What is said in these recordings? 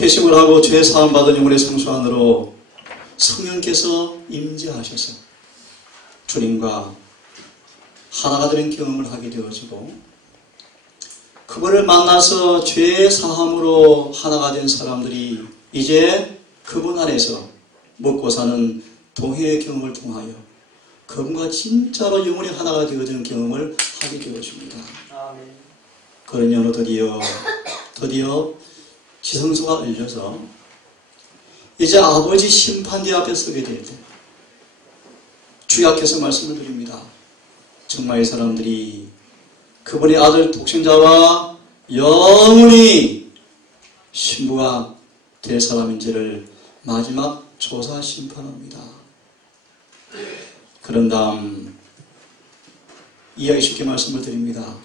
회심을 하고 죄 사함 받은 영혼의 성수 안으로 성령께서 임재하셔서 주님과 하나가 되는 경험을 하게 되어지고, 그분을 만나서 죄 사함으로 하나가 된 사람들이 이제 그분 안에서 먹고 사는 동해의 경험을 통하여 그분과 진짜로 영혼이 하나가 되어지는 경험을 하게 되어집니다. 그런 영으로 드디어 지성소가 열려서 이제 아버지 심판대 앞에 서게 될 때 주야께서 말씀을 드립니다. 정말 이 사람들이 그분의 아들 독생자와 영원히 신부가 될 사람인지를 마지막 조사 심판합니다. 그런 다음 이야기 쉽게 말씀을 드립니다.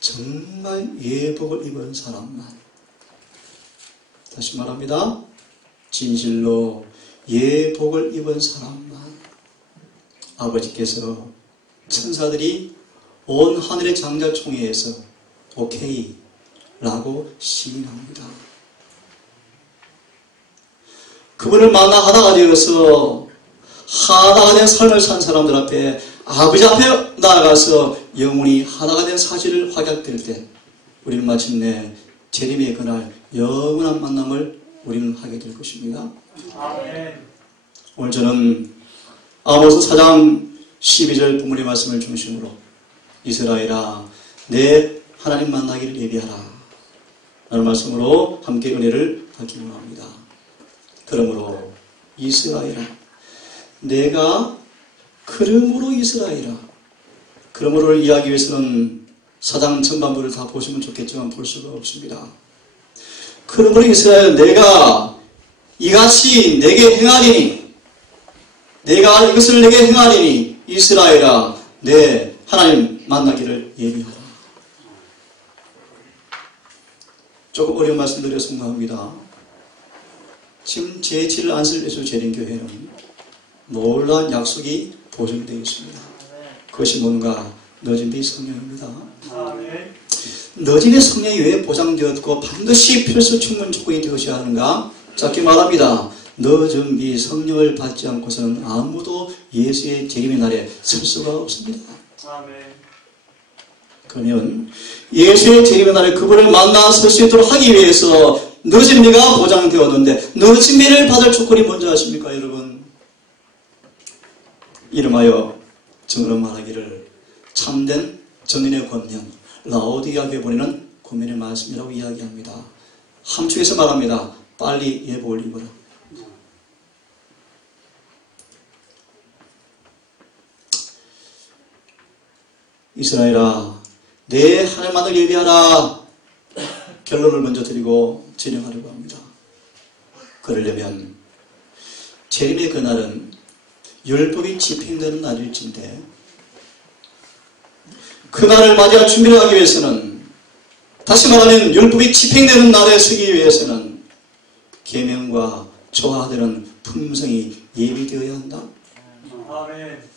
정말 예복을 입은 사람만, 다시 말합니다. 진실로 예복을 입은 사람만 아버지께서 천사들이 온 하늘의 장자총회에서 오케이 라고 시인합니다. 그분을 만나 하나가 되어서 하나가 된 삶을 산 사람들 앞에, 아버지 앞에 나아가서 영혼이 하나가 된 사실을 확약될 때 우리는 마침내 재림의 그날 영원한 만남을 우리는 하게 될 것입니다. 아멘. 오늘 저는 아모스 4장 12절 본문의 말씀을 중심으로 이스라엘아 내 하나님 만나기를 예비하라 라는 말씀으로 함께 은혜를 받기 원합니다. 그러므로 이스라엘아, 내가 그러므로 이스라엘아, 그러므로를 이해하기 위해서는 사장 전반부를 다 보시면 좋겠지만 볼 수가 없습니다. 그러므로 이스라엘, 내가 이같이 내게 행하리니, 내가 이것을 내게 행하리니 이스라엘아 내 하나님 만나기를 예비하라. 조금 어려운 말씀 드려서 공감합니다. 지금 제7일 안식일 예수 재림교회는 놀라운 약속이 보증되어 있습니다. 그것이 뭔가 너진비 성령입니다. 너진의 성령이 왜 보장되었고 반드시 필수 충분 조건이 되어야 하는가? 짧게 말합니다. 너진비 성령을 받지 않고서는 아무도 예수의 재림의 날에 설 수가 없습니다. 그러면 예수의 재림의 날에 그분을 만나 설 수 있도록 하기 위해서 너진비가 보장되었는데, 너진비를 받을 조건이 뭔지 아십니까 여러분? 이름하여 정언 말하기를 참된 정인의 권면, 라오디게아 교회에 보내는 권면의 말씀이라고 이야기합니다. 함축해서 말합니다. 빨리 예복을 입어라. 이스라엘아 내 하나님만을 예비하라. 결론을 먼저 드리고 진행하려고 합니다. 그러려면 재림의 그날은 율법이 집행되는 날일진데, 그날을 맞이할 준비를 하기 위해서는, 다시 말하면 율법이 집행되는 날에 서기 위해서는 계명과 조화되는 품성이 예비되어야 한다. 아멘.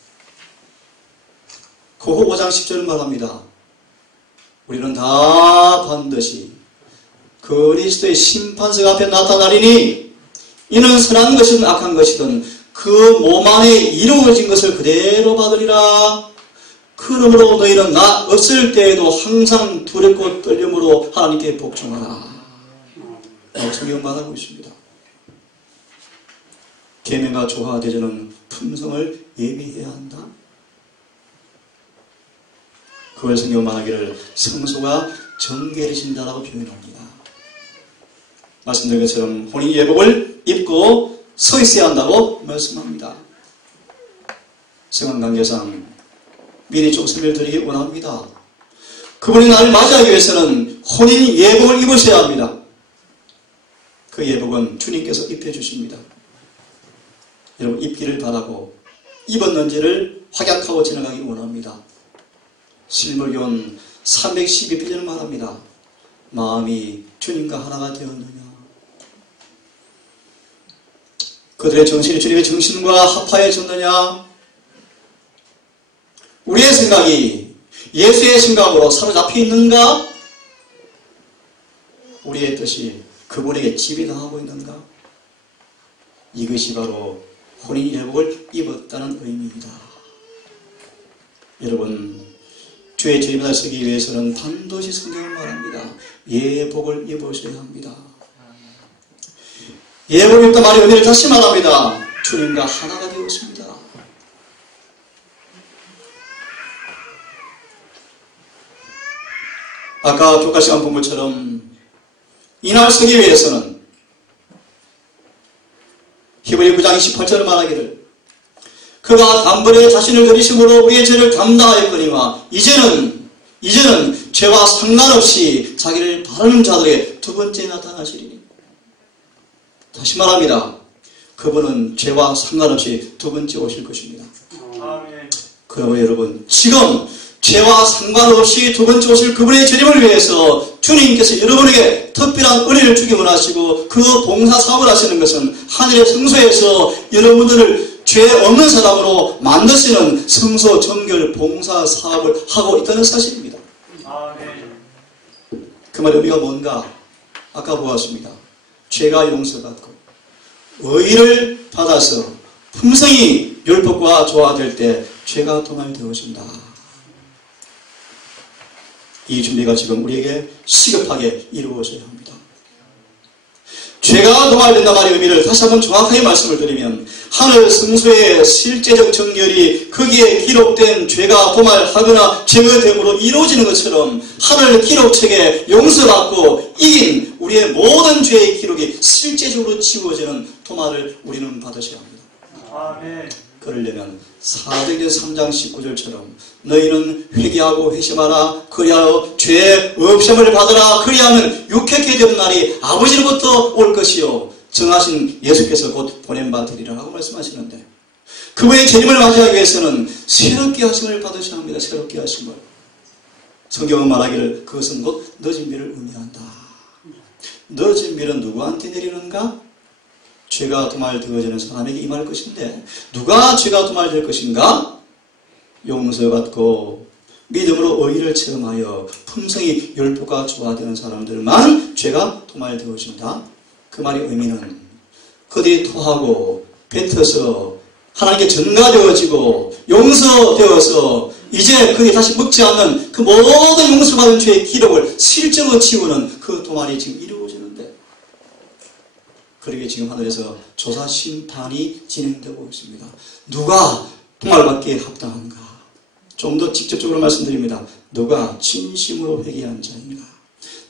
고호 5장 10절은 말합니다. 우리는 다 반드시 그리스도의 심판석 앞에 나타나리니 이는 선한 것이든 악한 것이든 그 몸 안에 이루어진 것을 그대로 받으리라. 그러므로 너희는 나 없을 때에도 항상 두렵고 떨림으로 하나님께 복종하라. 성경 말하고 있습니다. 계명과 조화되는 품성을 예비해야 한다. 그걸 성경 말하기를 성소가 정결해진다라고 표현합니다. 말씀드린 것처럼 혼인 예복을 입고 서 있어야 한다고 말씀합니다. 성황관계상 미리 좀 설명을 드리기 원합니다. 그분이 나를 맞이하기 위해서는 혼인 예복을 입으셔야 합니다. 그 예복은 주님께서 입혀주십니다. 여러분 입기를 바라고 입었는지를 확약하고 지나가기 원합니다. 실물교훈 312페이지는 말합니다. 마음이 주님과 하나가 되었느냐. 그들의 정신이 주님의 정신과 합하여졌느냐. 우리의 생각이 예수의 생각으로 사로잡혀 있는가? 우리의 뜻이 그분에게 지배당하고 있는가? 이것이 바로 혼인 회복을 입었다는 의미이다. 여러분, 주의 재림날 서기 위해서는 반드시 성경을 말합니다. 예복을 입으셔야 합니다. 예복을 입다 말이 의미를 다시 말합니다. 주님과 하나가 되었습니다. 아까 교과 시간 본 것처럼 이날 서기 위해서는 히브리 9장 18절을 말하기를 그가 단번에 자신을 들이심으로 우리의 죄를 담당하였거니와 이제는 죄와 상관없이 자기를 바라는 자들에게 두 번째 나타나시리니. 다시 말합니다. 그분은 죄와 상관없이 두 번째 오실 것입니다. 아멘. 그러므로 여러분, 지금 죄와 상관없이 두 번째 오실 그분의 재림을 위해서 주님께서 여러분에게 특별한 은혜를 주기 원하시고 그 봉사 사업을 하시는 것은 하늘의 성소에서 여러분들을 죄 없는 사람으로 만드시는 성소 정결 봉사 사업을 하고 있다는 사실입니다. 아멘. 그 말의 의미가 뭔가? 아까 보았습니다. 죄가 용서받고 의를 받아서 품성이 율법과 조화될 때 죄가 도말되어진다. 이 준비가 지금 우리에게 시급하게 이루어져야 합니다. 죄가 도말된다 말의 의미를 다시 한번 정확하게 말씀을 드리면 하늘 성소의 실제적 정결이 거기에 기록된 죄가 도말하거나 제거됨으로 이루어지는 것처럼 하늘 기록책에 용서받고 이긴 우리의 모든 죄의 기록이 실제적으로 지워지는 도말을 우리는 받으셔야 합니다. 아멘. 그러려면 사도행전 3장 19절처럼 너희는 회개하고 회심하라 그리하여 죄의 없음을 받으라 그리하면 육회케 되는 날이 아버지로부터 올 것이요 정하신 예수께서 곧 보낸 바 되리라 라고 말씀하시는데 그분의 재림을 맞이하기 위해서는 새롭게 하심을 받으셔야 합니다. 새롭게 하심을. 성경은 말하기를 그것은 곧 늦은 비를 의미한다. 늦은 비는 누구한테 내리는가? 죄가 도말되어지는 사람에게 임할 것인데 누가 죄가 도말될 것인가? 용서받고 믿음으로 의의를 체험하여 품성이 율법과 조화되는 사람들만 죄가 도말되어진다. 그 말의 의미는 그들이 토하고 뱉어서 하나님께 전가되어지고 용서되어서 이제 그게 다시 먹지 않는 그 모든 용서받은 죄의 기록을 실제로 지우는 그 도말이 지금 이루어지는데 그러게 지금 하늘에서 조사 심판이 진행되고 있습니다. 누가 도말받기에 합당한가? 좀 더 직접적으로 말씀드립니다. 누가 진심으로 회개한 자인가?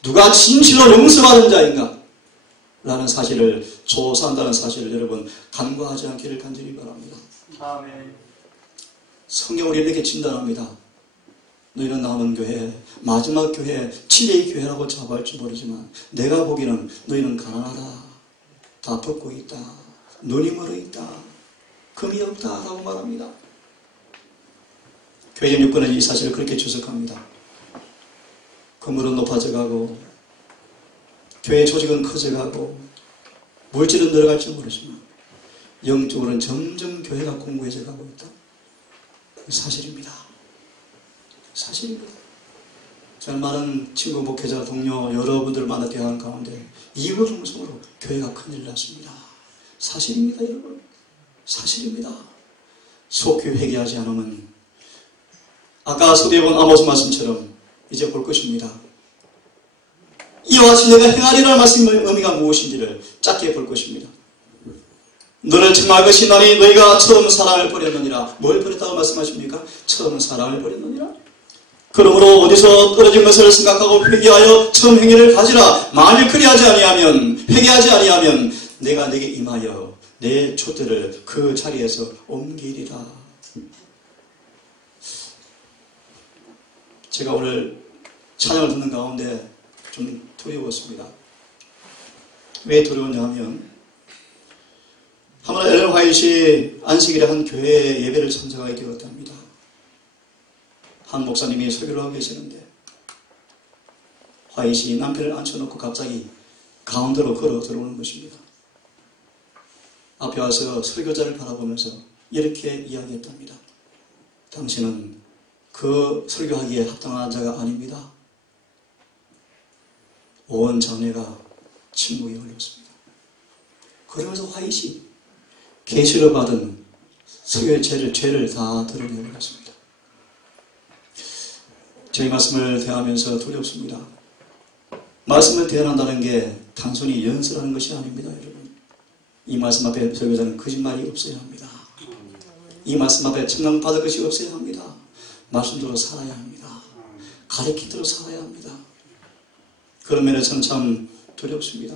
누가 진실로 용서받은 자인가? 라는 사실을 조사한다는 사실을 여러분 간과하지 않기를 간절히 바랍니다. 아멘. 성경을 이렇게 진단합니다. 너희는 남은 교회, 마지막 교회, 7의 교회라고 자부할지 모르지만 내가 보기에는 너희는 가난하다. 다 벗고 있다. 눈이 멀어 있다. 금이 없다. 라고 말합니다. 교회 연육권은 이 사실을 그렇게 주석합니다. 건물은 높아져가고 교회 조직은 커져가고 물질은 늘어갈지 모르지만 영적으로는 점점 교회가 공고해져 가고 있다. 사실입니다. 사실입니다. 저는 많은 친구, 목회자, 동료 여러분들을 만나 대화하는 가운데 이거 중심으로 교회가 큰일 났습니다. 사실입니다, 여러분. 사실입니다. 속히 회개하지 않으면 아까 서두에 본 아모스 말씀처럼 이제 볼 것입니다. 이와 같이 내가 행하리라는 말씀의 의미가 무엇인지를 짧게 볼 것입니다. 너를 청할 것이 나니 너희가 처음 사랑을 버렸느니라. 뭘 버렸다고 말씀하십니까? 처음 사랑을 버렸느니라. 그러므로 어디서 떨어진 것을 생각하고 회개하여 처음 행위를 가지라. 만일 그리하지 아니하면 회개하지 아니하면 내가 네게 임하여 내 촛대를 그 자리에서 옮기리라. 제가 오늘 찬양을 듣는 가운데 좀 두려웠습니다. 왜 두려웠냐 하면 한번 엘렌 화이트이 안식일에 한 교회 예배를 참석하게 되었답니다. 한 목사님이 설교를 하고 계시는데 화이트이 남편을 앉혀놓고 갑자기 가운데로 걸어 들어오는 것입니다. 앞에 와서 설교자를 바라보면서 이렇게 이야기했답니다. 당신은 그 설교하기에 합당한 자가 아닙니다. 온 장례가 침묵에 걸렸습니다. 그러면서 화이시 계시로 받은 수요의 죄를 다 드러내버렸습니다. 저희 말씀을 대하면서 두렵습니다. 말씀을 대언한다는 게 단순히 연설하는 것이 아닙니다, 여러분. 이 말씀 앞에 설교자는 거짓말이 없어야 합니다. 이 말씀 앞에 청량받을 것이 없어야 합니다. 말씀대로 살아야 합니다. 가르치도록 살아야 합니다. 그런 면에서는 참 두렵습니다.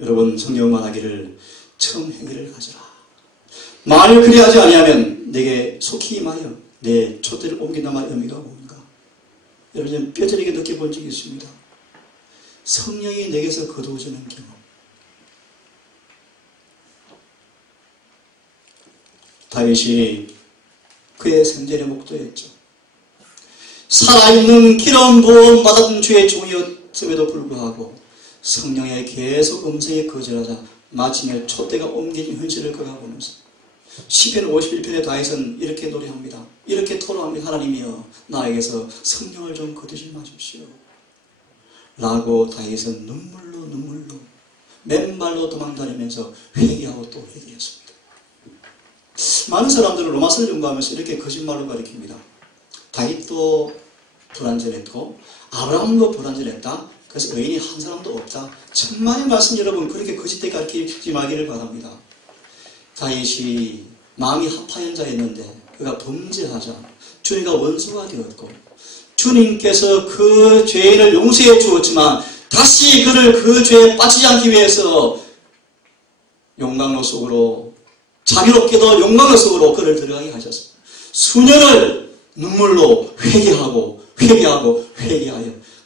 여러분, 성경 말하기를 처음 행위를 가져라. 만일 그리하지 아니하면 내게 속히 임하여 내 촛대를 옮긴다 말 의미가 뭔가? 여러분, 뼈저리게 느껴본 적이 있습니다. 성령이 내게서 거두어지는 경험. 다윗이 그의 생전에 목도했죠. 살아있는 기름 부음 받은 주의 종이었음에도 불구하고 성령의 계속 음성에 거절하자 마침내 촛대가 옮겨진 현실을 그가 보면서 시편 51편의 다윗은 이렇게 노래합니다. 이렇게 토로합니다. 하나님이여 나에게서 성령을 좀 거두지 마십시오. 라고 다윗은 눈물로 맨발로 도망다니면서 회개하고 또 회개했습니다. 많은 사람들은 로마서를 연구하면서 이렇게 거짓말로 가리킵니다. 다윗도 불완전했고 아브라함도 불완전했다. 그래서 의인이 한 사람도 없다. 천만의 말씀 여러분 그렇게 거짓되게 가르치지 마기를 바랍니다. 다윗이 마음이 합하연 자였는데 그가 범죄하자 주님과 원수가 되었고 주님께서 그 죄인을 용서해 주었지만 다시 그를 그 죄에 빠지지 않기 위해서 용광로 속으로 자비롭게도 용광로 속으로 그를 들어가게 하셨습니다. 수년을 눈물로 회개하여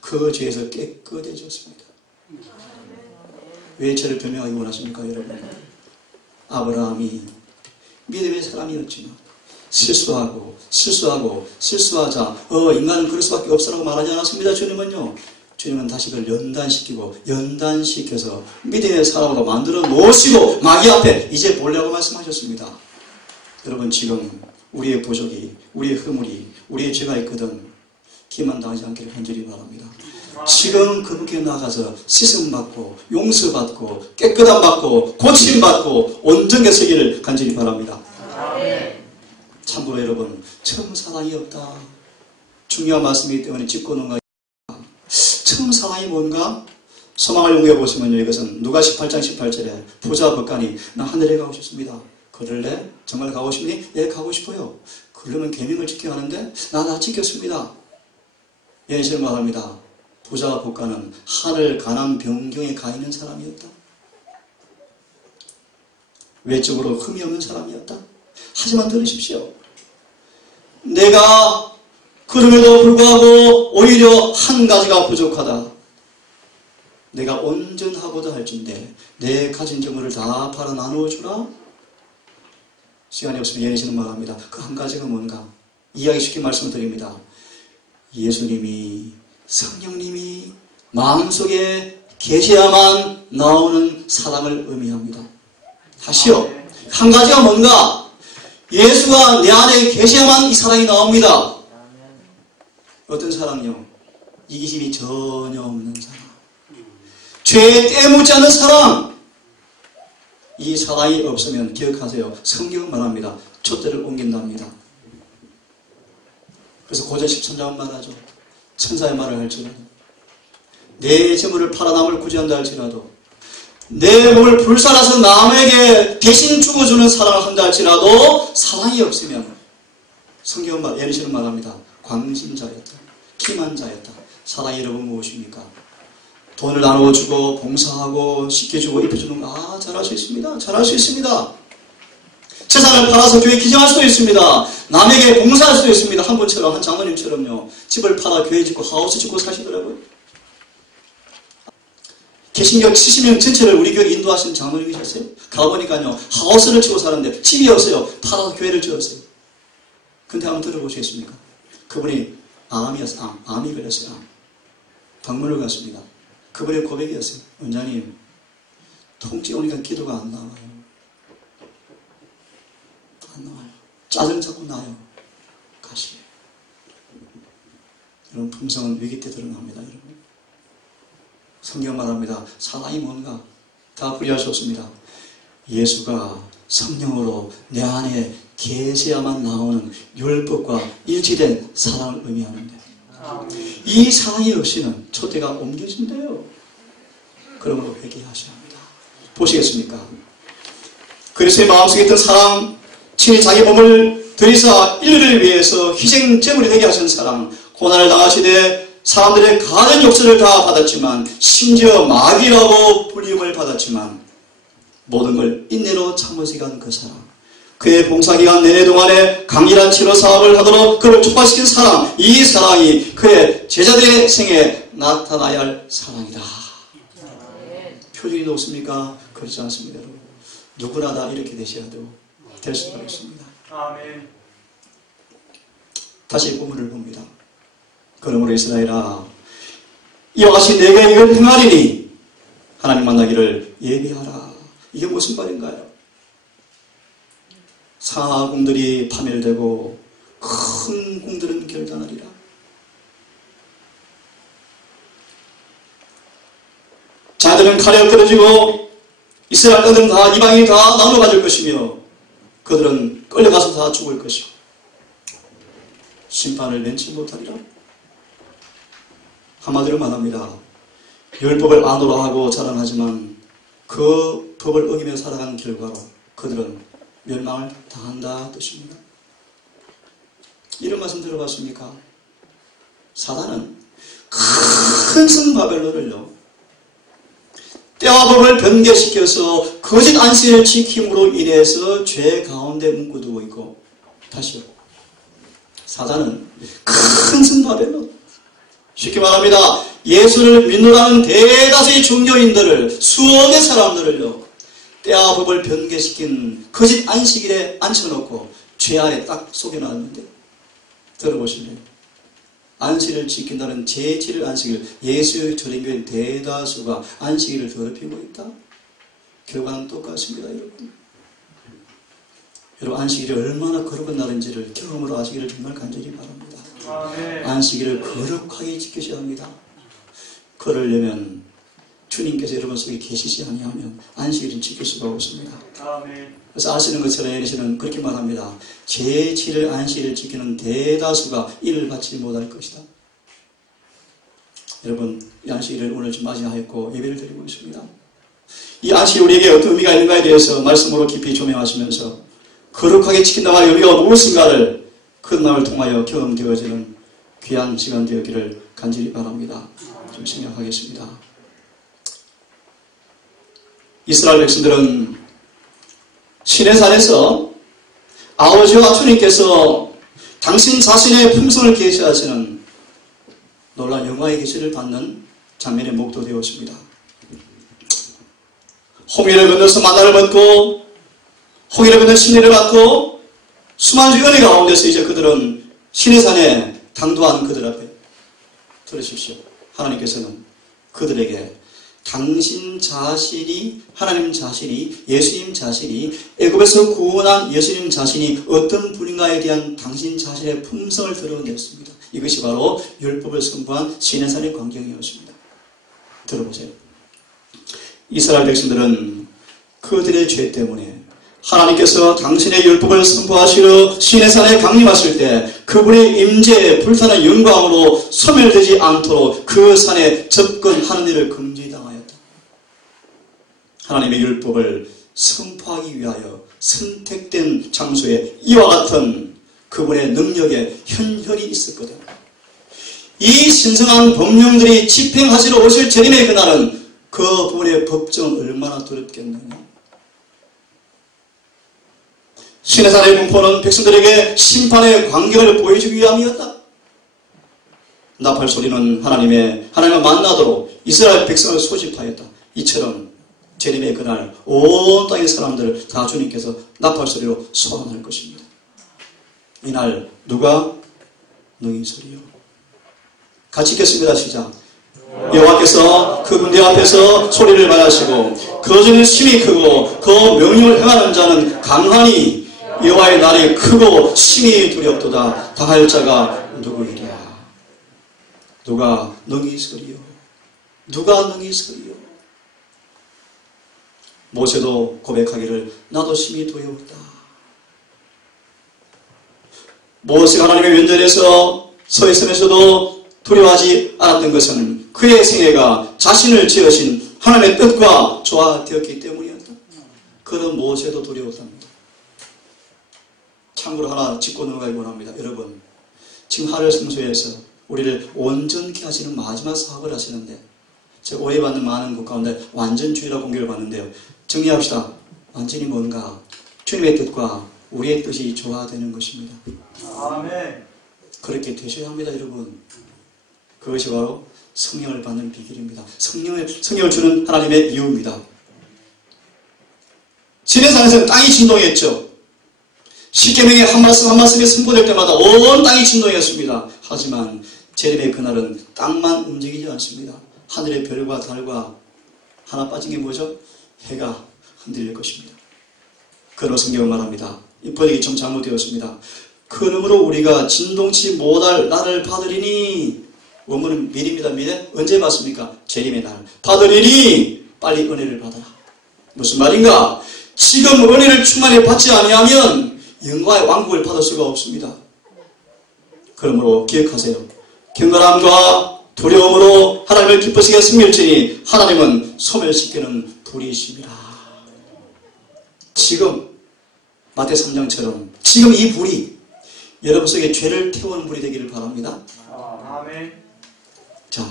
그 죄에서 깨끗해졌습니다. 왜 죄를 변명하기 원하십니까, 여러분? 아브라함이 믿음의 사람이었지만 실수하자 인간은 그럴 수밖에 없어라고 말하지 않았습니다. 주님은 다시 그걸 연단시켜서 믿음의 사람으로 만들어 놓으시고 마귀 앞에 이제 보려고 말씀하셨습니다. 여러분, 지금 우리의 부족이, 우리의 허물이, 우리의 죄가 있거든 기만당하지 않기를 간절히 바랍니다. 지금 그분께 나가서 씻음받고 용서받고 깨끗함받고 고침받고 온전하게 서기를 간절히 바랍니다. 참고로 여러분, 처음 사랑이 없다. 중요한 말씀이기 때문에 짚고 넘어가. 처음 사랑이 뭔가? 소망을 연구해 보시면요, 이것은 누가 18장 18절에 부자 법관이 나 하늘에 가고 싶습니다. 그럴래? 정말 가고 싶니? 예, 가고 싶어요. 그러면 계명을 지켜야 하는데 나 지켰습니다. 예시를 말합니다. 부자 법관은 하늘 가난 변경에 가 있는 사람이었다. 외적으로 흠이 없는 사람이었다. 하지만 들으십시오. 내가 그럼에도 불구하고 오히려 한 가지가 부족하다. 내가 온전하고자 할진대 내 가진 재물을 다 팔아 나누어 주라. 시간이 없으면 예시는 말합니다. 그 한 가지가 뭔가? 이야기 쉽게 말씀을 드립니다. 예수님이 성령님이 마음속에 계셔야만 나오는 사랑을 의미합니다. 다시요. 한 가지가 뭔가? 예수가 내 안에 계셔야만 이 사랑이 나옵니다. 어떤 사랑요? 이기심이 전혀 없는 사랑. 죄에 때묻지 않는 사랑. 이 사랑이 없으면 기억하세요. 성경은 말합니다. 촛대를 옮긴답니다. 그래서 고전 13장은 말하죠. 천사의 말을 할지라도 내 재물을 팔아 남을 구제한다 할지라도 내 몸을 불살라서 남에게 대신 죽어주는 사랑을 한다 할지라도 사랑이 없으면 성경은 예리시는 말합니다. 광신자였다. 기만자였다. 사랑이 여러분 무엇입니까? 돈을 나눠주고 봉사하고 씻겨주고 입혀주는 거 잘할 수 있습니다. 잘할 수 있습니다. 재산을 팔아서 교회 기증할 수도 있습니다. 남에게 봉사할 수도 있습니다. 한 분처럼 한 장로님처럼요. 집을 팔아 교회 짓고 하우스 짓고 사시더라고요. 개신교 70명 전체를 우리 교회 인도하신 장로님이셨어요. 가보니까요. 하우스를 치고 사는데 집이 없어요. 팔아서 교회를 지었어요. 근데 한번 들어보시겠습니까? 그분이 암이었어요. 암이 걸렸어요. 방문을 갔습니다. 그분의 고백이었어요. 원장님, 통증 오니까 기도가 안 나와요. 안 나와요. 짜증 자꾸 나요. 가시. 여러분, 품성은 위기 때 드러납니다. 여러분. 성경 말합니다. 사랑이 뭔가? 다 풀이할 수 없습니다. 예수가 성령으로 내 안에 계셔야만 나오는 율법과 일치된 사랑을 의미하는데 이 사랑이 없이는 촛대가 옮겨진대요. 그러므로 회개하셔야 합니다. 보시겠습니까? 그리스도의 마음속에 있던 사랑, 친히 자기 몸을 들이사 인류를 위해서 희생제물이 되게 하신 사랑, 고난을 당하시되 사람들의 가진 욕설을 다 받았지만 심지어 마귀라고 불림을 받았지만 모든 걸 인내로 참으시게 한 그 사랑, 그의 봉사기간 내내 동안에 강렬한 치료 사업을 하도록 그를 촉발시킨 사랑, 이 사랑이 그의 제자들의 생에 나타나야 할 사랑이다. 표준이 높습니까? 그렇지 않습니다. 여러분. 누구나 다 이렇게 되셔야도 될 수가 있습니다. 아멘. 다시 본문을 봅니다. 그러므로 이스라엘아, 이와 같이 내게 이걸 행하리니 하나님 만나기를 예비하라. 이게 무슨 말인가요? 상하궁들이 파멸되고 큰 궁들은 결단하리라. 자들은 칼에 엎드러지고 이스라엘 땅들은 다 이방인이 다 나눠가질 것이며 그들은 끌려가서 다 죽을 것이고 심판을 면치 못하리라. 한마디로 말합니다. 율법을 안으로 하고 자랑하지만 그 법을 어기며 살아간 결과로 그들은 멸망을 당한다 뜻입니다. 이런 말씀 들어봤습니까? 사단은 큰 성 바벨론을요, 때와 법을 변개시켜서 거짓 안식일을 지킴으로 인해서 죄 가운데 묶어두고 있고, 다시요, 사단은 큰 성 바벨론, 쉽게 말합니다. 예수를 믿노라는 대다수의 종교인들을, 수억의 사람들을요, 때와 법을 변개시킨 거짓 안식일에 앉혀놓고 죄 아래 딱 속여놨는데, 들어보실래요? 안식일을 지킨다는 제7일 안식일, 예수의 절임교인 대다수가 안식일을 더럽히고 있다. 결과는 똑같습니다, 여러분. 여러분, 안식일이 얼마나 거룩한 날인지를 경험으로 아시기를 정말 간절히 바랍니다. 아멘. 안식일을 거룩하게 지키셔야 합니다. 그러려면 주님께서 여러분 속에 계시지 아니하면 안식일은 지킬 수가 없습니다. 아멘. 그래서 아시는 것처럼 에리시는 그렇게 말합니다. 제7일 안식일을 지키는 대다수가 이를 받지 못할 것이다. 여러분, 이 안식일을 오늘 좀 맞이하였고 예배를 드리고 있습니다. 이 안식이 우리에게 어떤 의미가 있는가에 대해서 말씀으로 깊이 조명하시면서 거룩하게 지킨다 말의 의미가 무엇인가를 그 말을 통하여 경험되어지는 귀한 시간 되었기를 간절히 바랍니다. 좀 생각하겠습니다. 이스라엘 백성들은 시내산에서 아버지와 주님께서 당신 자신의 품성을 계시하시는 놀라운 영광의 계시를 받는 장면에 목도되었습니다. 홍해를 건너서 만나를 받고 홍해를 건너 신뢰를 받고 수많은 은혜 가운데서 이제 그들은 시내산에 당도한 그들 앞에 들으십시오. 하나님께서는 그들에게 당신 자신이, 하나님 자신이, 예수님 자신이, 애굽에서 구원한 예수님 자신이 어떤 분인가에 대한 당신 자신의 품성을 드러냈습니다. 이것이 바로 율법을 선포한 시내산의 광경이었습니다. 들어보세요. 이스라엘 백성들은 그들의 죄 때문에 하나님께서 당신의 율법을 선포하시러 시내산에 강림하실 때 그분의 임재에 불타는 영광으로 소멸되지 않도록 그 산에 접근하는 일을 금지당하였다. 하나님의 율법을 선포하기 위하여 선택된 장소에 이와 같은 그분의 능력에 현현이 있었거든. 이 신성한 법령들이 집행하시러 오실 재림의 그날은 그 부분의 법정은 얼마나 두렵겠느냐. 시내산의 분포는 백성들에게 심판의 광경을 보여주기 위함이었다. 나팔 소리는 하나님을 만나도록 이스라엘 백성을 소집하였다. 이처럼 재림의 그날 온 땅의 사람들을 다 주님께서 나팔 소리로 소환할 것입니다. 이날 누가 너희 소리요. 같이 읽겠습니다. 시작. 여호와께서 그 군대 앞에서 소리를 말하시고 거저는 심히 크고 그 명령을 행하는 자는 강하니 여호와의 날이 크고 심히 두렵도다. 당할 자가 누구이랴. 누가 너희 소리요. 누가 능히 서리요? 모세도 고백하기를 나도 심히 두려웠다. 모세가 하나님의 면전에서 서 있으면서도 두려워하지 않았던 것은 그의 생애가 자신을 지으신 하나님의 뜻과 조화되었기 때문이었다. 그런 모세도 두려웠답니다. 참고로 하나 짚고 넘어가기 원합니다. 여러분, 지금 하늘 성소에서 우리를 온전케 하시는 마지막 사업을 하시는데, 제가 오해받는 많은 것 가운데 완전주의라고 공격을 받는데요. 정리합시다. 완전히 뭔가 주님의 뜻과 우리의 뜻이 조화되는 것입니다. 아멘. 그렇게 되셔야 합니다, 여러분. 그것이 바로 성령을 받는 비결입니다. 성령을 주는 하나님의 이유입니다. 시내산에서는 땅이 진동했죠. 십계명의 한 말씀 한 말씀이 선포될 때마다 온 땅이 진동했습니다. 하지만 재림의 그날은 땅만 움직이지 않습니다. 하늘의 별과 달과 하나 빠진 게 뭐죠? 해가 흔들릴 것입니다. 그런 성경은 말합니다. 이 번역이 좀 잘못되었습니다. 그러므로 우리가 진동치 못할 날을 받으리니, 원문은 미리입니다. 미래. 언제 받습니까? 재림의 날. 받으리니 빨리 은혜를 받아라. 무슨 말인가? 지금 은혜를 충만히 받지 아니하면 영광의 왕국을 받을 수가 없습니다. 그러므로 기억하세요. 경건함과 두려움으로 하나님을 기쁘시게 섬길지니 하나님은 소멸시키는 불이십니다. 지금 마태 3장처럼 지금 이 불이 여러분 속에 죄를 태우는 불이 되기를 바랍니다. 아멘. 자,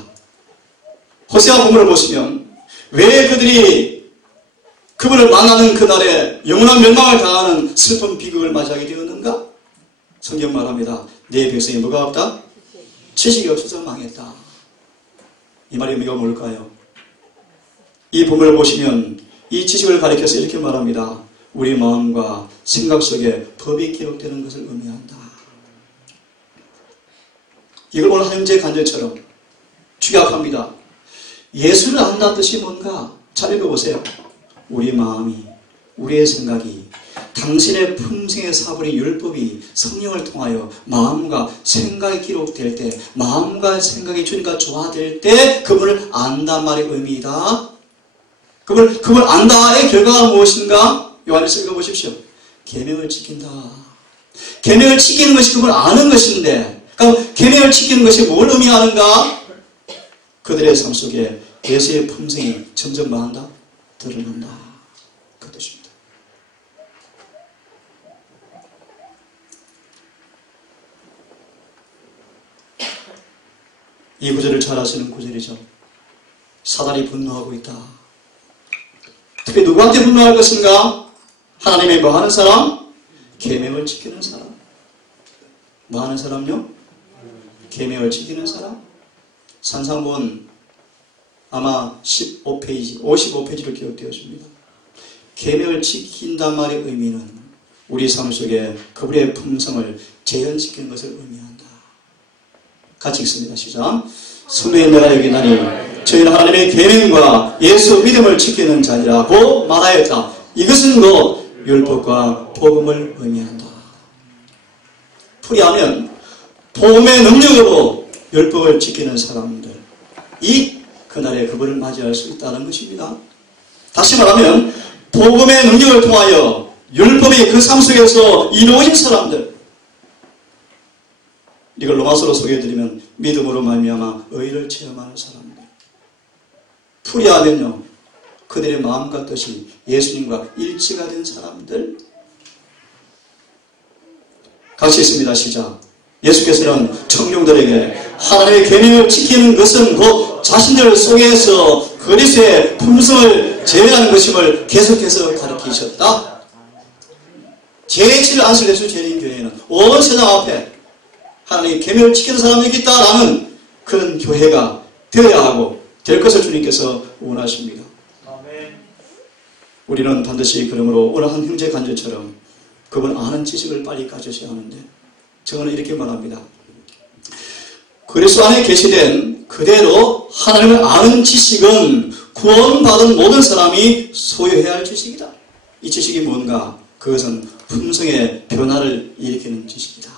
호세아 본문을 보시면 왜 그들이 그분을 만나는 그날에 영원한 멸망을 당하는 슬픈 비극을 맞이하게 되었는가? 성경 말합니다. 내 백성이 뭐가 없다? 지식이 없어서 망했다. 이 말의 의미가 뭘까요? 이 본문을 보시면 이 지식을 가리켜서 이렇게 말합니다. 우리 마음과 생각 속에 법이 기록되는 것을 의미한다. 이걸 오늘 현재 간절처럼 축약합니다. 예수를 안다는 뜻이 뭔가? 잘 읽어보세요. 우리 마음이, 우리의 생각이, 당신의 품생의 사본인 율법이 성령을 통하여 마음과 생각이 기록될 때, 마음과 생각이 주님과 조화될 때 그분을 안단 말의 의미이다. 그분을 안다의 결과가 무엇인가? 요한에서 읽어보십시오. 계명을 지킨다. 계명을 지키는 것이 그분을 아는 것인데, 그럼 계명을 지키는 것이 뭘 의미하는가? 그들의 삶 속에 예수의 품성이 점점 뭐한다? 드러난다. 그 뜻입니다. 이 구절을 잘 아시는 구절이죠. 사단이 분노하고 있다. 특히 누구한테 분노할 것인가? 하나님의 뭐 하는 사람? 계명을 지키는 사람. 뭐 하는 사람요? 계명을 지키는 사람. 산상본 아마 15페이지, 55페이지로 기록되었습니다. 계명을 지킨단 말의 의미는 우리 삶 속에 그분의 품성을 재현시키는 것을 의미한다. 같이 읽습니다. 시작. 성도의 내가 여기 나니 저희는 하나님의 계명과 예수 믿음을 지키는 자니라고 말하였다. 이것은 곧 율법과 복음을 의미한다. 풀이하면 복음의 능력으로 율법을 지키는 사람들, 이 그날에 그분을 맞이할 수 있다는 것입니다. 다시 말하면 복음의 능력을 통하여 율법이 그 삶 속에서 이루어진 사람들, 이걸 로마서로 소개해드리면 믿음으로 말미암아 의를 체험하는 사람들. 풀이하면요, 그들의 마음과 뜻이 예수님과 일치가 된 사람들. 같이 있습니다. 시작. 예수께서는 청중들에게 하나님의 계명을 지키는 것은 곧 자신들 속에서 그리스도의 품성을 재현하는 것임을 계속해서 가르치셨다. 제7일 안식일 예수 재림교회는 온 세상 앞에 하나님의 계명을 지키는 사람이 있다라는 그런 교회가 되어야 하고 될 것을 주님께서 원하십니다. 아멘. 우리는 반드시 그러므로 오늘 한 형제 간절처럼 그분 아는 지식을 빨리 가지셔야 하는데, 저는 이렇게 말합니다. 그리스도 안에 계시된 그대로 하나님을 아는 지식은 구원받은 모든 사람이 소유해야 할 지식이다. 이 지식이 뭔가? 그것은 품성의 변화를 일으키는 지식이다.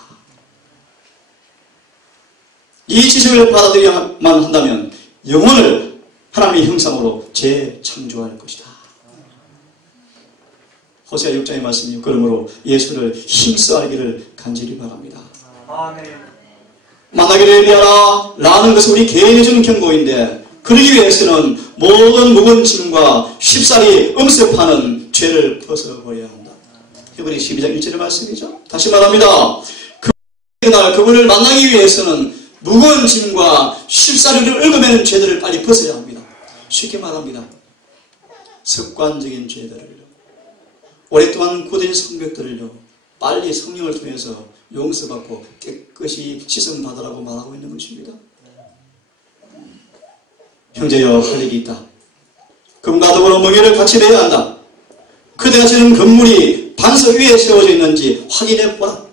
이 지식을 받아들여야만 한다면 영혼을 하나님의 형상으로 재창조할 것이다. 호세아 6장의 말씀이요. 그러므로 예수를 힘써 알기를 간절히 바랍니다. 아멘. 만나기를 예비하라 라는 것은 우리 개인에 주는 경고인데, 그러기 위해서는 모든 묵은 짐과 쉽사리 음습하는 죄를 벗어버려야 한다. 히브리 12장 1절의 말씀이죠. 다시 말합니다. 그날 그분을 만나기 위해서는 묵은 짐과 쉽사리를 얽어매는 죄들을 빨리 벗어야 합니다. 쉽게 말합니다. 습관적인 죄들을요, 오랫동안 굳은 성벽들을요, 빨리 성령을 통해서 용서받고 깨끗이 씻음받으라고 말하고 있는 것입니다. 형제여, 할 일이 있다. 금과 더불어 멍에를 같이 내야 한다. 그대가 지는 건물이 반석 위에 세워져 있는지 확인해 보라.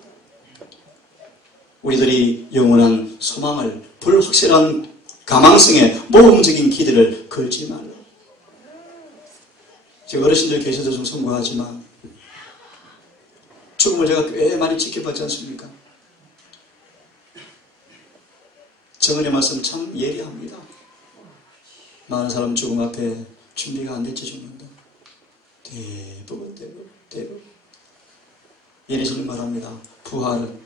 우리들이 영원한 소망을, 불확실한 가망성에 모험적인 기대를 걸지 말라. 제가 어르신들 계셔서 좀 송구하지만 죽음을 제가 꽤 많이 지켜봤지 않습니까? 정언의 말씀 참 예리합니다. 많은 사람 죽음 앞에 준비가 안 됐지 죽는다. 대부분. 예리신은 말합니다. 부활은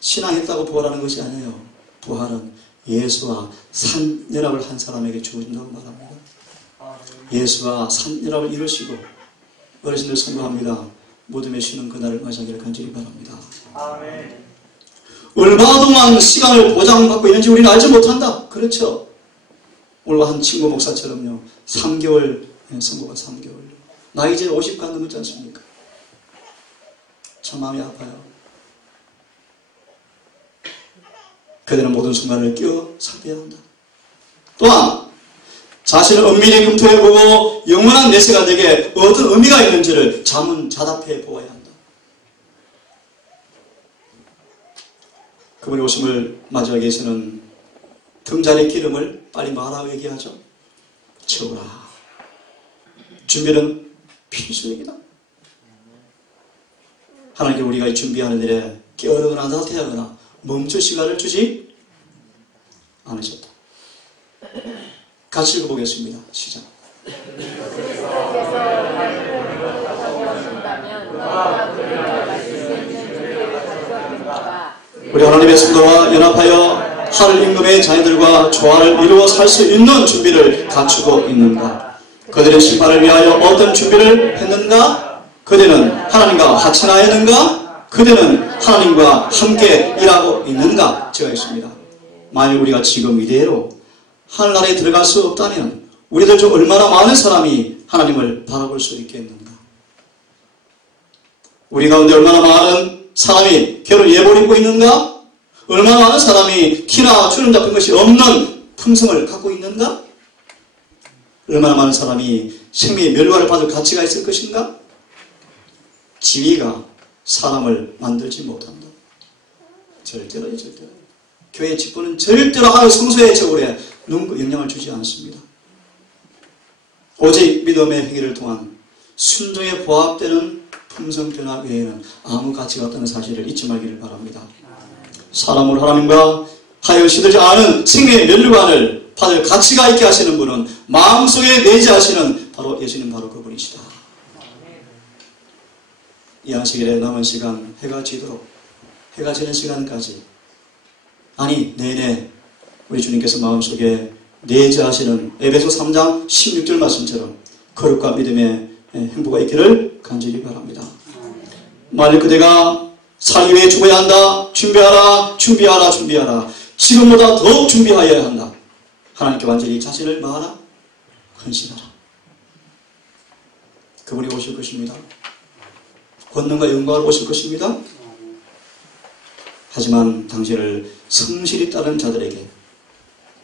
신앙했다고 부활하는 것이 아니에요. 부활은 예수와 산연합을 한 사람에게 주어진다고 말합니다. 예수와 산연합을 이루시고 어르신들 선고합니다. 무덤에 쉬는 그날을 맞이하기를 간절히 바랍니다. 아멘. 얼마 동안 시간을 보장받고 있는지 우리는 알지 못한다. 그렇죠. 오늘 한 친구 목사처럼요, 3개월 선고가 3개월. 나 이제 50가 넘었지 않습니까? 참 마음이 아파요. 그들은 모든 순간을 끼어 살펴야 한다. 또한 자신을 엄밀히 검토해보고 영원한 내세가 되게 어떤 의미가 있는지를 자문자답해 보아야 한다. 그분의 오심을 맞이하기 위해서는 등잔의 기름을 빨리 말하고 얘기하죠. 채우라. 준비는 필수입니다. 하나님께 우리가 준비하는 일에 게으르거나 나태하거나 멈출 시간을 주지 않으셨다. 같이 읽어보겠습니다. 시작. 우리 하나님의 성도와 연합하여 하늘 임금의 자녀들과 조화를 이루어 살 수 있는 준비를 갖추고 있는가? 그들의 심판을 위하여 어떤 준비를 했는가? 그들은 하나님과 화친하였는가? 그들은 하나님과 함께 일하고 있는가? 제가 있습니다. 만일 우리가 지금 이대로 하늘나라에 들어갈 수 없다면 우리들 중 얼마나 많은 사람이 하나님을 바라볼 수 있겠는가? 우리 가운데 얼마나 많은 사람이 결혼 예보를 입고 있는가? 얼마나 많은 사람이 티나 주름 잡힌 것이 없는 품성을 갖고 있는가? 얼마나 많은 사람이 생명의 멸류관을 받을 가치가 있을 것인가? 지위가 사람을 만들지 못한다. 절대로. 교회 직분은 절대로 하늘 성소의 저울에 영향을 주지 않습니다. 오직 믿음의 행위를 통한 순종에 부합되는 품성 변화 외에는 아무 가치가 없다는 사실을 잊지 말기를 바랍니다. 사람으로 하나님과 하여 시들지 않은 생명의 면류관을 받을 가치가 있게 하시는 분은 마음속에 내재하시는 바로 예수님, 바로 그분이시다. 이 안식일에 남은 시간, 해가 지도록, 해가 지는 시간까지, 아니 내내 우리 주님께서 마음속에 내재하시는 에베소 3장 16절 말씀처럼 거룩과 믿음의 행보가 있기를 간절히 바랍니다. 만일 그대가 살기 위해 죽어야 한다. 준비하라. 지금보다 더욱 준비하여야 한다. 하나님께 완전히 자신을 마하라. 헌신하라. 그분이 오실 것입니다. 권능과 영광을 오실 것입니다. 하지만 당신을 성실히 따르는 자들에게,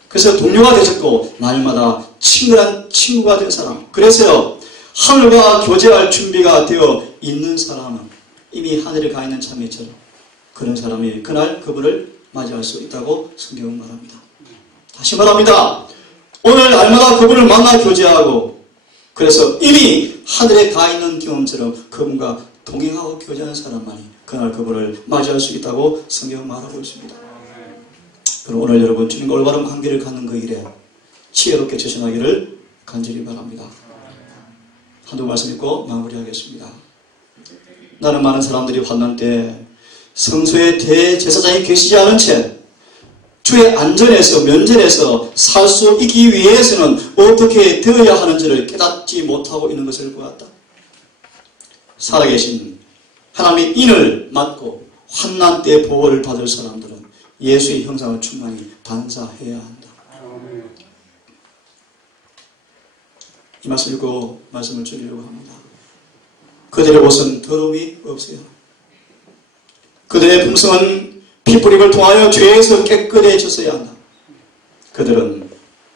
그래서 동료가 되셨고 날마다 친근한 친구가 된 사람, 그래서요 하늘과 교제할 준비가 되어 있는 사람은 이미 하늘에 가 있는 참외처럼 그런 사람이 그날 그분을 맞이할 수 있다고 성경은 말합니다. 다시 말합니다. 오늘 날마다 그분을 만나 교제하고, 그래서 이미 하늘에 가 있는 경험처럼 그분과 동행하고 교제하는 사람만이 그날 그분을 맞이할 수 있다고 성경은 말하고 있습니다. 그럼 오늘 여러분 주님과 올바른 관계를 갖는 그 일에 지혜롭게 처신하기를 간절히 바랍니다. 한두 말씀 읽고 마무리하겠습니다. 나는 많은 사람들이 환난 때 성소의 대제사장이 계시지 않은 채 주의 안전에서 면전에서 살 수 있기 위해서는 어떻게 되어야 하는지를 깨닫지 못하고 있는 것을 보았다. 살아계신 하나님의 인을 맡고 환난 때 보호를 받을 사람들은 예수의 형상을 충만히 반사해야 한다. 이 말씀 읽고 말씀을 드리려고 합니다. 그들의 옷은 더러움이 없어야 합니다. 그들의 품성은 핏부림을 통하여 죄에서 깨끗해졌어야 한다. 그들은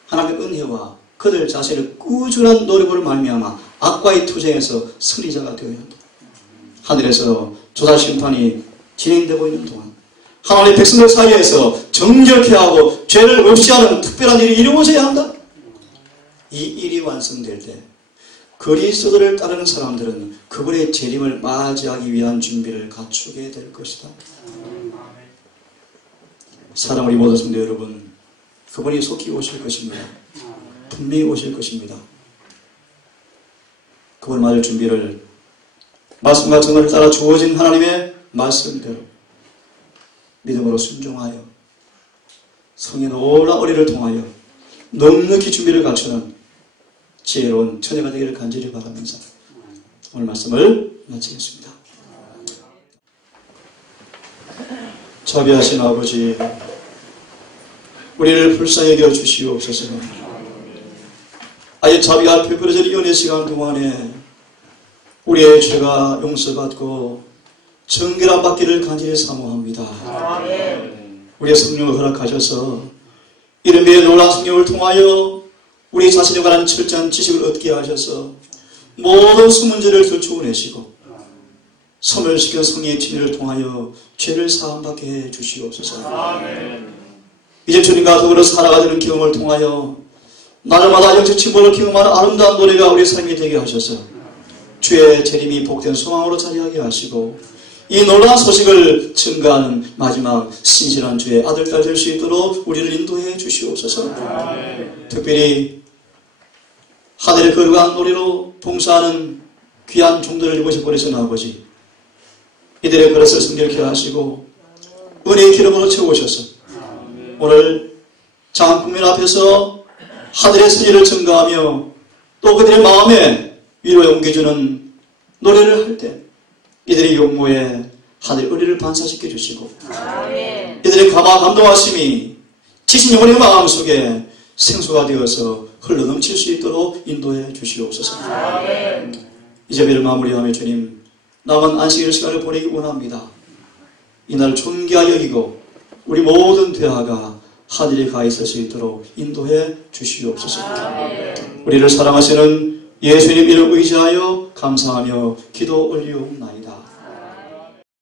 하나님의 은혜와 그들 자신의 꾸준한 노력으로 말미암아 악과의 투쟁에서 승리자가 되어야 한다. 하늘에서 조사 심판이 진행되고 있는 동안 하나님의 백성들 사이에서 정결케 하고 죄를 없이 하는 특별한 일이 이루어져야 한다. 이 일이 완성될 때 그리스도를 따르는 사람들은 그분의 재림을 맞이하기 위한 준비를 갖추게 될 것이다. 사랑하는 우리 모든 성도 여러분, 그분이 속히 오실 것입니다. 분명히 오실 것입니다. 그분을 맞을 준비를 말씀과 정언을 따라 주어진 하나님의 말씀대로 믿음으로 순종하여 성의 놀라운 어리를 통하여 넉넉히 준비를 갖추는 지혜로운 처녀가 되기를 간절히 바라면서 오늘 말씀을 마치겠습니다. 자비하신 아버지, 우리를 불쌍히 여겨 주시옵소서. 아예 자비가 베풀어질 이 은혜 시간 동안에 우리의 죄가 용서받고 정결함 받기를 간절히 사모합니다. 우리의 성령을 허락하셔서 이름의 놀라운 성령을 통하여 우리 자신에 관한 철저한 지식을 얻게 하셔서 모든 수문제를 들추어내시고 소멸시킨 성령의 진리를 통하여 죄를 사함받게 해 주시옵소서. 이제 주님과 더불어 살아가는 경험을 통하여 날마다 영적 침범을 경험하는 아름다운 노래가 우리 삶이 되게 하셔서 주의 재림이 복된 소망으로 자리하게 하시고 이 놀라운 소식을 증가하는 마지막 신실한 주의 아들, 딸 될 수 있도록 우리를 인도해 주시옵소서. 특별히 하늘의 거룩한 노래로 봉사하는 귀한 종들을 입으신 보내신 아버지, 이들의 그릇을 성결케 하시고 은혜의 기름으로 채우셔서 오늘 장국민 앞에서 하늘의 승리를 증가하며 또 그들의 마음에 위로에 옮겨주는 노래를 할 때 이들의 용모에 하늘의 은혜를 반사시켜 주시고 이들의 감동하심이 지신 영혼의 마음 속에 생수가 되어서 흘러넘칠 수 있도록 인도해 주시옵소서. 이제 예배를 마무리하며 주님, 남은 안식일 시간을 보내기 원합니다. 이날 존귀하여 여기고 우리 모든 대화가 하늘에 가 있을 수 있도록 인도해 주시옵소서. 우리를 사랑하시는 예수님 이름을 의지하여 감사하며 기도 올리옵나이다.